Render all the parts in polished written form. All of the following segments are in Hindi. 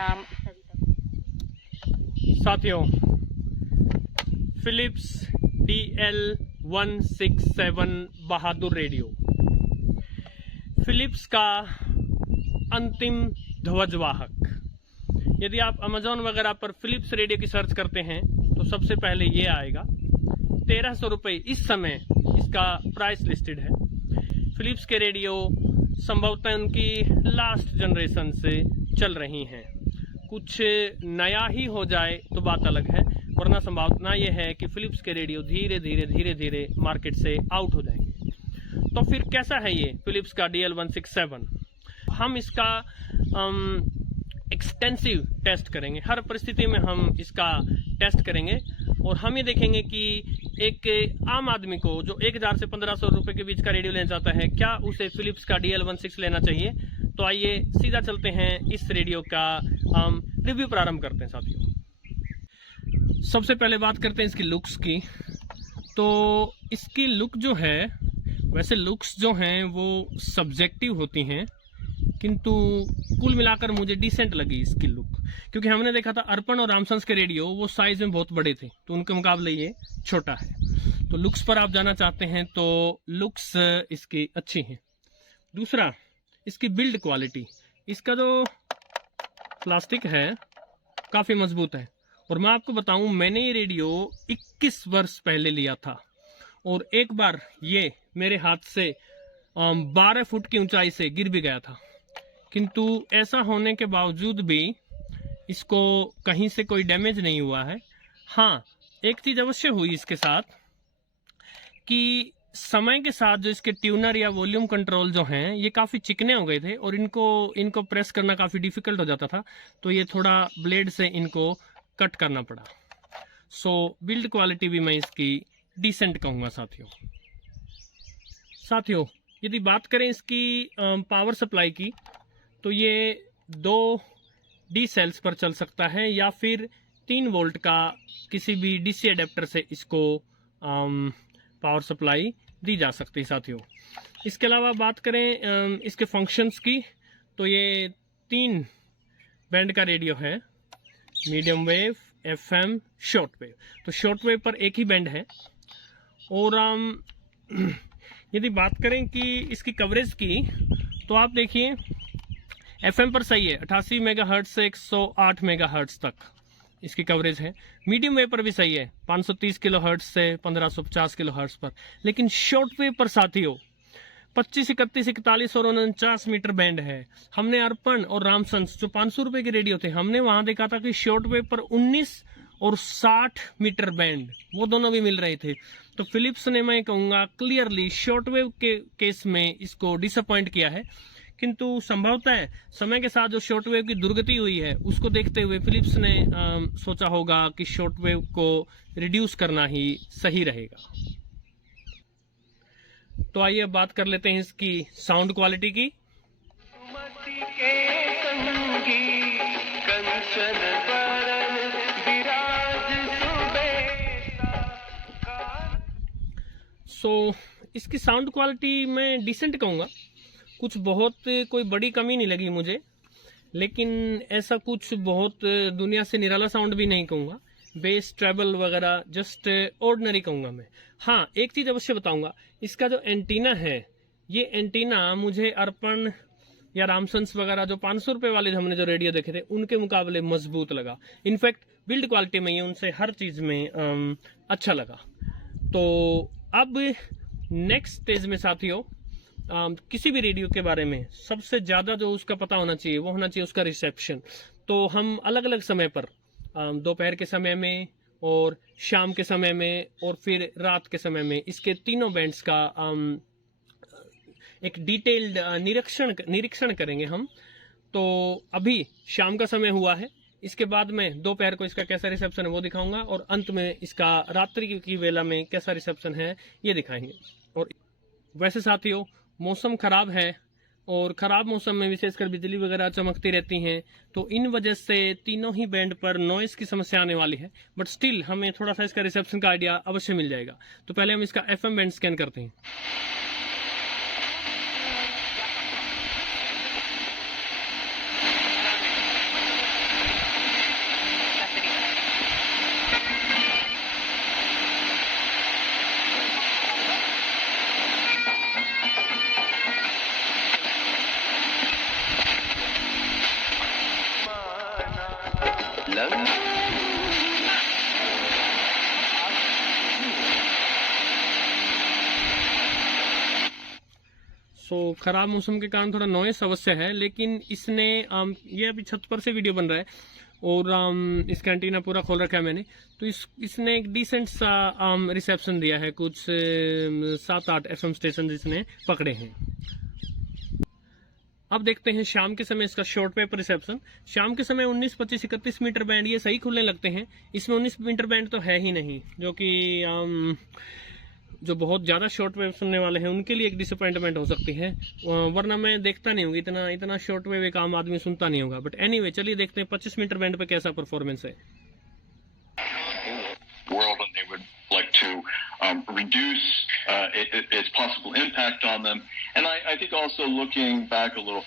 नाम सविता। साथियों, फिलिप्स DL167 बहादुर रेडियो, फिलिप्स का अंतिम ध्वजवाहक। यदि आप अमेजोन वगैरह पर फिलिप्स रेडियो की सर्च करते हैं तो सबसे पहले ये आएगा। 1300 रुपये इस समय इसका प्राइस लिस्टेड है। फिलिप्स के रेडियो संभवतः उनकी लास्ट जनरेशन से चल रही हैं। कुछ नया ही हो जाए तो बात अलग है, वरना संभावना यह है कि फिलिप्स के रेडियो धीरे धीरे मार्केट से आउट हो जाएंगे। तो फिर कैसा है ये फिलिप्स का DL167? हम इसका एक्सटेंसिव टेस्ट करेंगे। हर परिस्थिति में हम इसका टेस्ट करेंगे और हम ये देखेंगे कि एक आम आदमी को जो 1000 से 1500 रुपए के बीच का रेडियो लेना चाहता है, क्या उसे फिलिप्स का DL16 लेना चाहिए? तो आइए सीधा चलते हैं इस रेडियो का रिव्यू प्रारंभ करते हैं। साथियों, सबसे पहले बात करते हैं इसकी लुक्स की। तो इसकी लुक जो है, वैसे लुक्स जो हैं वो सब्जेक्टिव होती हैं, किंतु कुल मिलाकर मुझे डिसेंट लगी इसकी लुक। क्योंकि हमने देखा था अर्पण और रामसंस के रेडियो वो साइज में बहुत बड़े थे, तो उनके मुकाबले ये छोटा है। तो लुक्स पर आप जाना चाहते हैं तो लुक्स इसकी अच्छी हैं। दूसरा, इसकी बिल्ड क्वालिटी। इसका जो प्लास्टिक है काफ़ी मजबूत है। और मैं आपको बताऊं, मैंने ये रेडियो 21 वर्ष पहले लिया था और एक बार ये मेरे हाथ से 12 फुट की ऊंचाई से गिर भी गया था। किंतु ऐसा होने के बावजूद भी इसको कहीं से कोई डैमेज नहीं हुआ है। हाँ, एक चीज़ अवश्य हुई इसके साथ कि समय के साथ जो इसके ट्यूनर या वॉल्यूम कंट्रोल जो हैं ये काफ़ी चिकने हो गए थे और इनको प्रेस करना काफ़ी डिफिकल्ट हो जाता था, तो ये थोड़ा ब्लेड से इनको कट करना पड़ा। सो बिल्ड क्वालिटी भी मैं इसकी डिसेंट कहूँगा। साथियों, यदि बात करें इसकी पावर सप्लाई की, तो ये 2D सेल्स पर चल सकता है या फिर 3 वोल्ट का किसी भी DC एडेप्टर से इसको पावर सप्लाई दी जा सकती है। साथियों, इसके अलावा बात करें इसके फंक्शंस की, तो ये 3 बैंड का रेडियो है, medium wave, FM, short wave. तो शॉर्ट वेव पर एक ही बैंड है। और यदि बात करें कि इसकी कवरेज की, तो आप देखिए FM पर सही है, 88 मेगाहर्ट्ज से 108 मेगाहर्ट्ज तक इसकी कवरेज है। मीडियम वेव पर भी सही है, 530 किलोहर्ट्ज से 1550 किलोहर्ट्ज पर। लेकिन शॉर्ट वेव पर साथियों 25, 31, 41 और 49 मीटर बैंड है। हमने अर्पण और रामसंस जो 500 रुपए के रेडियो थे, हमने वहां देखा था कि शॉर्ट वेव पर 19 और 60 मीटर बैंड वो दोनों भी मिल रहे थे। तो फिलिप्स ने, मैं कहूँगा क्लियरली, शॉर्ट वेव के केस में इसको डिसअपॉइंट किया है। किंतु संभवतः है समय के साथ जो शॉर्ट वेव की दुर्गति हुई है उसको देखते हुए फिलिप्स ने सोचा होगा कि शॉर्ट वेव को रिड्यूस करना ही सही रहेगा। तो आइए अब बात कर लेते हैं इसकी साउंड क्वालिटी की। इसकी साउंड क्वालिटी मैं डिसेंट कहूँगा। कुछ बहुत कोई बड़ी कमी नहीं लगी मुझे, लेकिन ऐसा कुछ बहुत दुनिया से निराला साउंड भी नहीं कहूँगा। बेस, ट्रेबल वगैरह जस्ट ऑर्डिनरी कहूँगा मैं। हाँ, एक चीज़ अवश्य बताऊँगा, इसका जो एंटीना है, ये एंटीना मुझे अर्पण या रामसंस वगैरह जो 500 रुपये वाले हमने जो रेडियो देखे थे उनके मुकाबले मजबूत लगा। इनफैक्ट बिल्ड क्वालिटी में ये उनसे हर चीज़ में अच्छा लगा। तो अब नेक्स्ट स्टेज में साथियों, किसी भी रेडियो के बारे में सबसे ज़्यादा जो उसका पता होना चाहिए वो होना चाहिए उसका रिसेप्शन। तो हम अलग अलग समय पर, दोपहर के समय में और शाम के समय में और फिर रात के समय में, इसके तीनों बैंड्स का एक डिटेल्ड निरीक्षण करेंगे हम। तो अभी शाम का समय हुआ है, इसके बाद में दोपहर को इसका कैसा रिसेप्शन है वो दिखाऊंगा और अंत में इसका रात्रि की वेला में कैसा रिसेप्शन है ये दिखाएंगे। और वैसे साथियों, मौसम खराब है और ख़राब मौसम में विशेषकर बिजली वगैरह चमकती रहती हैं, तो इन वजह से तीनों ही बैंड पर नॉइस की समस्या आने वाली है। बट स्टिल हमें थोड़ा सा इसका रिसेप्शन का आइडिया अवश्य मिल जाएगा। तो पहले हम इसका FM बैंड स्कैन करते हैं। खराब मौसम के कारण थोड़ा नॉइस अवश्य है, लेकिन इसने ये अभी छत पर से वीडियो बन रहा है और इसका एंटीना पूरा खोल रखा है मैंने, तो इसने एक डिसेंट सा रिसेप्शन दिया है। कुछ 7-8 FM स्टेशन इसने पकड़े हैं। अब देखते हैं शाम के समय इसका शॉर्ट वेव रिसेप्शन। शाम के समय 19, 25, 31 मीटर बैंड ये सही खुलने लगते हैं। इसमें 19 मीटर बैंड तो है ही नहीं, जो कि जो बहुत ज़्यादा शॉर्ट वेव सुनने वाले हैं उनके लिए एक डिसअपॉइंटमेंट हो सकती है, वरना मैं देखता नहीं होगा इतना शॉर्ट वेव एक आम आदमी सुनता नहीं होगा। बट एनीवे चलिए देखते हैं 25 मीटर बैंड पे कैसा परफॉर्मेंस है। World and they would like to reduce its possible impact on them. And I think also looking back a little.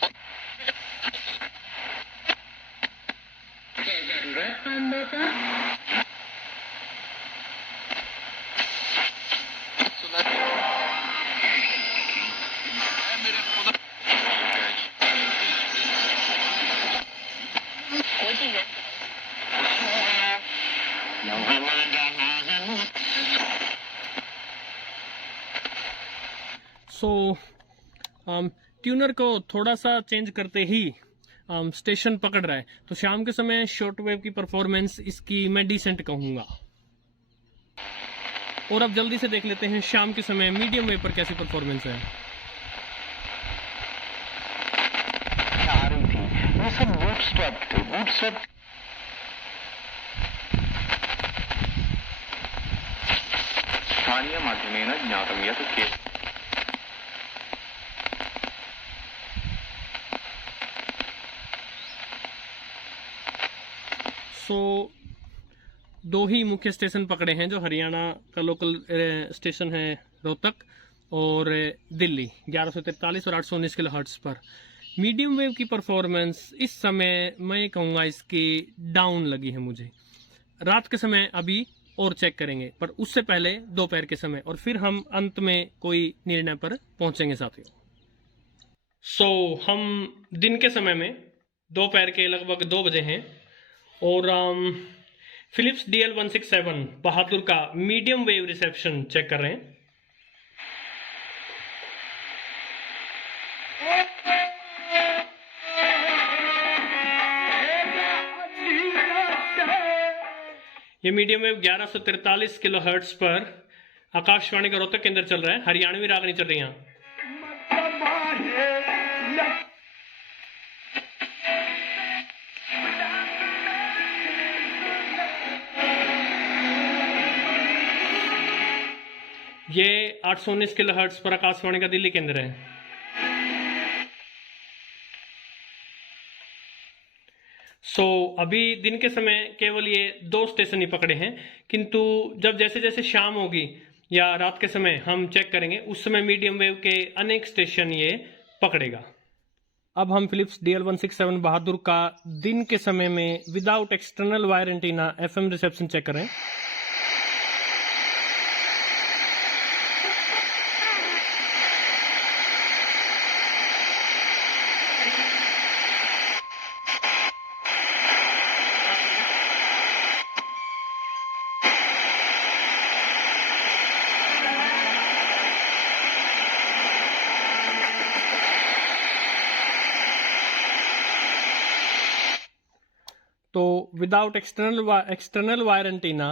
Tuner को थोड़ा सा चेंज करते ही स्टेशन पकड़ रहा है, तो शाम के समय शॉर्ट वेव की परफॉर्मेंस इसकी मैं डिसेंट कहूंगा। और अब जल्दी से देख लेते हैं शाम के समय मीडियम वेव पर कैसी परफॉर्मेंस है। स्थानीय माध्यमेन ज्ञातं यत् दो ही मुख्य स्टेशन पकड़े हैं, जो हरियाणा का लोकल स्टेशन है रोहतक और दिल्ली 1143 और 819 किलोहर्ट्ज पर। मीडियम वेव की परफॉर्मेंस इस समय मैं कहूँगा इसकी डाउन लगी है मुझे। रात के समय अभी और चेक करेंगे, पर उससे पहले दोपहर के समय, और फिर हम अंत में कोई निर्णय पर पहुंचेंगे साथियों। हम दिन के समय में दोपहर के लगभग 2 बजे हैं और फिलिप्स DL167 बहादुर का मीडियम वेव रिसेप्शन चेक कर रहे हैं। ये मीडियम वेव 1143 किलोहर्ट्ज पर आकाशवाणी का रोहतक केंद्र चल रहा है। हरियाणवी रागनी चल रही है। ये 819 किलोहर्ट्ज पर आकाशवाणी का दिल्ली केंद्र है। अभी दिन के समय केवल ये 2 स्टेशन ही पकड़े हैं, किंतु जब जैसे जैसे शाम होगी या रात के समय हम चेक करेंगे, उस समय मीडियम वेव के अनेक स्टेशन ये पकड़ेगा। अब हम फिलिप्स DL167 बहादुर का दिन के समय में without external wire antenna FM reception check करें। तो विदाउट एक्सटर्नल वायर एंटीना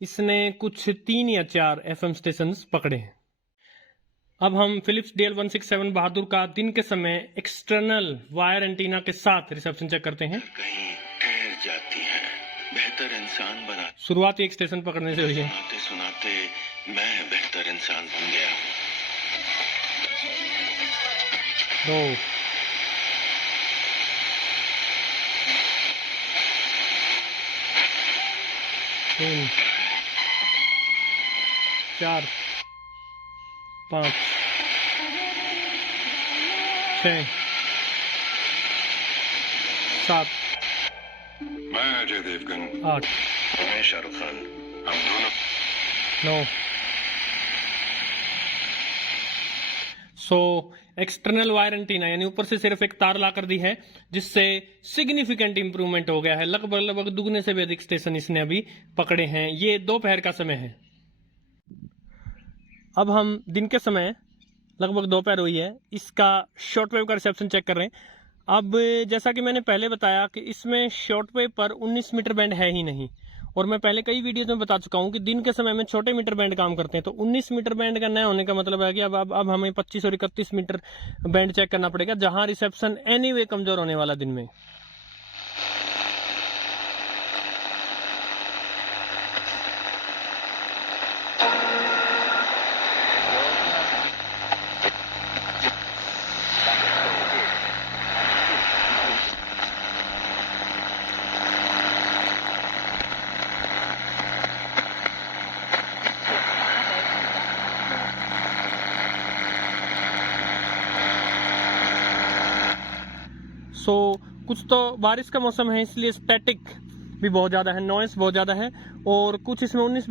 इसने कुछ 3 या 4 FM स्टेशंस पकड़े हैं। अब हम फिलिप्स DL167 बहादुर का दिन के समय एक्सटर्नल वायर एंटीना के साथ रिसेप्शन चेक करते हैं। कहीं ठहर जाती है, बेहतर इंसान बना। शुरुआती एक स्टेशन पकड़ने से हुई है। सुनाते सुनाते मैं बेहतर इंसान बन गया। 2 3 4 5 6 7 मैं अजय देवगन, 8 मैं शाहरुख खान, हम दोनों 9। एक्सटर्नल वायर एंटीना यानी ऊपर से सिर्फ एक तार ला कर दी है, जिससे सिग्निफिकेंट इंप्रूवमेंट हो गया है। लगभग दुगने से भी अधिक स्टेशन इसने अभी पकड़े हैं। ये दोपहर का समय है। अब हम दिन के समय लगभग दोपहर हुई है। इसका शॉर्ट वेव का रिसेप्शन चेक कर रहे हैं। अब जैसा कि मैंने पहले बताया कि इसमें शॉर्ट वेव पर 19 मीटर बैंड है ही नहीं, और मैं पहले कई वीडियोज में बता चुका हूं कि दिन के समय में छोटे मीटर बैंड काम करते हैं। तो 19 मीटर बैंड का न होने का मतलब है कि अब हमें 25 और 31 मीटर बैंड चेक करना पड़ेगा, जहां रिसेप्शन एनीवे कमजोर होने वाला दिन में। कुछ तो बारिश का मौसम है, इसलिए स्टैटिक भी बहुत ज़्यादा है, नॉइस बहुत ज़्यादा है, और कुछ इसमें 19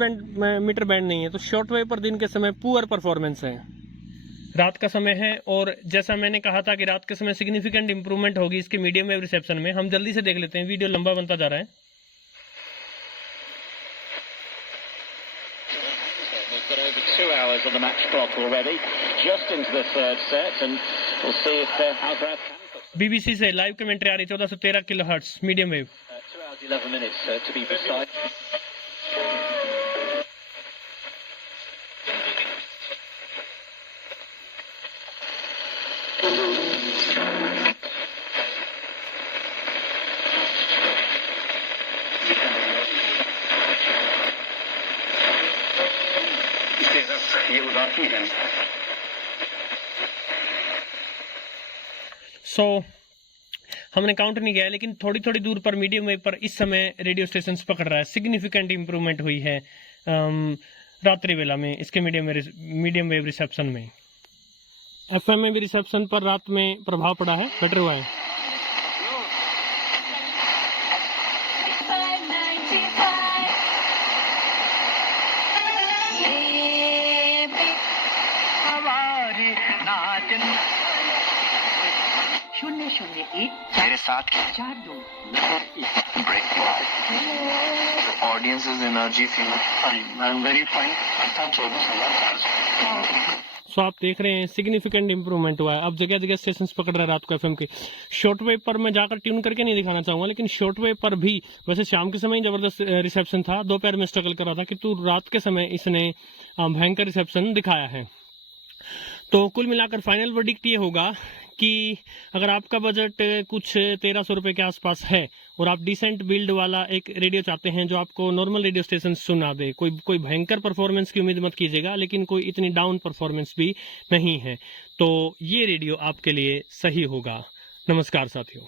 मीटर बैंड नहीं है। तो शॉर्ट वेव पर दिन के समय पुअर परफॉर्मेंस है। रात का समय है, और जैसा मैंने कहा था कि रात के समय सिग्निफिकेंट इंप्रूवमेंट होगी इसके मीडियम वेव रिसेप्शन में। हम जल्दी से देख लेते हैं, वीडियो लंबा बनता जा रहा है। Over 2 hours on the match clock already, just into the third set, and we'll see if Alcaraz can. BBC से लाइव कमेंट्री आ रही 1413 kilohertz medium wave. 2 hours 11 minutes to be precise. ये उदासी है। हमने काउंट नहीं किया है, लेकिन थोड़ी थोड़ी दूर पर मीडियम वेव पर इस समय रेडियो स्टेशन पकड़ रहा है। सिग्निफिकेंट इंप्रूवमेंट हुई है रात्रि वेला में इसके मीडियम वेव रिसेप्शन में। एफएम में भी रिसेप्शन पर रात में प्रभाव पड़ा है, बेटर हुआ है। मेरे साथ 4-2 audience energy feel I am very fine. So आप देख रहे हैं सिग्निफिकेंट इंप्रूवमेंट हुआ है। अब जगह जगह स्टेशन पकड़ रहा है रात को एफएम के। शॉर्ट वेव पर मैं जाकर ट्यून करके नहीं दिखाना चाहूंगा, लेकिन शॉर्ट वेव पर भी वैसे शाम के समय ही जबरदस्त रिसेप्शन था। दोपहर में स्ट्रगल कर रहा था, किंतु रात के समय इसने भयंकर रिसेप्शन दिखाया है। तो कुल मिलाकर फाइनल वर्डिक्ट ये होगा कि अगर आपका बजट कुछ 1300 रुपए के आसपास है और आप डिसेंट बिल्ड वाला एक रेडियो चाहते हैं जो आपको नॉर्मल रेडियो स्टेशन सुना दे, कोई भयंकर परफॉर्मेंस की उम्मीद मत कीजिएगा, लेकिन कोई इतनी डाउन परफॉर्मेंस भी नहीं है, तो ये रेडियो आपके लिए सही होगा। नमस्कार साथियों।